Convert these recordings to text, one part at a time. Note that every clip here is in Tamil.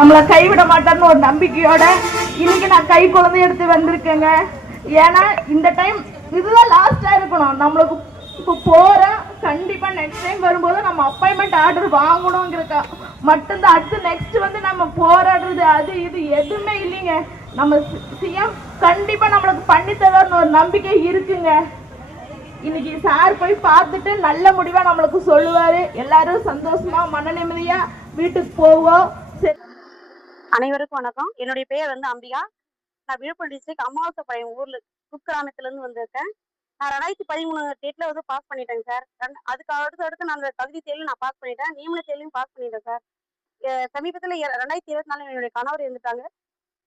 நம்மளை கைவிட மாட்டார்னு ஒரு நம்பிக்கையோட இன்னைக்கு நான் கை குழந்தை எடுத்து வந்திருக்கேங்க. ஏன்னா இந்த டைம் இதுதான் லாஸ்டா இருக்கணும் நம்மளுக்கு. இப்போ போறோம், கண்டிப்பா நெக்ஸ்ட் டைம் வரும்போது நம்ம அப்பாயின்மெண்ட் ஆர்டர் வாங்கணுங்கிறக்கா மட்டும்தான். அடுத்து நெக்ஸ்ட் வந்து நம்ம போராடுறது அது இது எதுவுமே இல்லைங்க. நம்ம சிஎம் கண்டிப்பா நம்மளுக்கு பண்ணி தருவார்னு ஒரு நம்பிக்கை இருக்குங்க. இன்னைக்கு சார் போய் பார்த்துட்டு நல்ல முடிவா நம்மளுக்கு சொல்லுவாரு. எல்லாரும் சந்தோஷமா மன நிம்மதியா வீட்டுக்கு போவோம். அனைவருக்கும் வணக்கம். என்னுடைய பெயர் வந்து அம்பிகா. நான் விழுப்புரம் டிஸ்ட்ரிக்ட் அமாவாசைப்பாளையம் ஊர்ல குக்கிராமத்துல இருந்து வந்திருக்கேன். நான் 2013 டேட்ல வந்து பாஸ் பண்ணிட்டேங்க சார். அதுக்கு அடுத்து நான் அந்த தகுதி தேர்வு நான் பாஸ் பண்ணிட்டேன். நியமன தேர்வையும் பாஸ் பண்ணிட்டேன் சார். சமீபத்துல 2024 என்னுடைய கணவர் இருந்துட்டாங்க.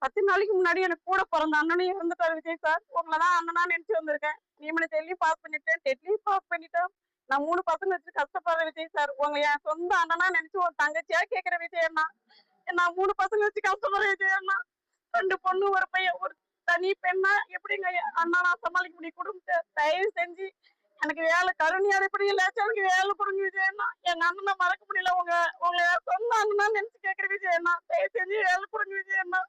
10 நாளைக்கு முன்னாடி எனக்கு கூட பிறந்த அண்ணனையும் இருந்துட்டாரு விஜய் சார். உங்களை தான் அண்ணனா நினைச்சு வந்திருக்கேன். நியமன தேர்வையும் பாஸ் பண்ணிட்டேன், டெட்லையும் பாஸ் பண்ணிட்டேன். நான் 3 பசங்க வச்சு கஷ்டப்படுற விஜய் சார். உங்க என் சொந்த அண்ணனா நினைச்சு ஒரு தங்கச்சியா கேட்கிற விஜய் அண்ணா. நான் 3 பசங்க வச்சு கஷ்டப்படுற விஜய் அண்ணா. 2 பொண்ணு ஒரு பையன். ஒரு தனி பெண்ணா எப்படிங்க அண்ணா நான் சமாளிக்க முடியும் குடும்பத்தை? தயவு செஞ்சு எனக்கு வேலை கருணையார் எப்படி இல்லாச்சும் எனக்கு வேலை கொடுங்க விஜய் அண்ணா. எங்க அண்ணனை மறக்க முடியல. உங்களை சொந்த அண்ணனா நினைச்சு கேட்கிற விஜய் அண்ணா. தயவு செஞ்சு வேலை கொடுங்க விஜய் அண்ணா.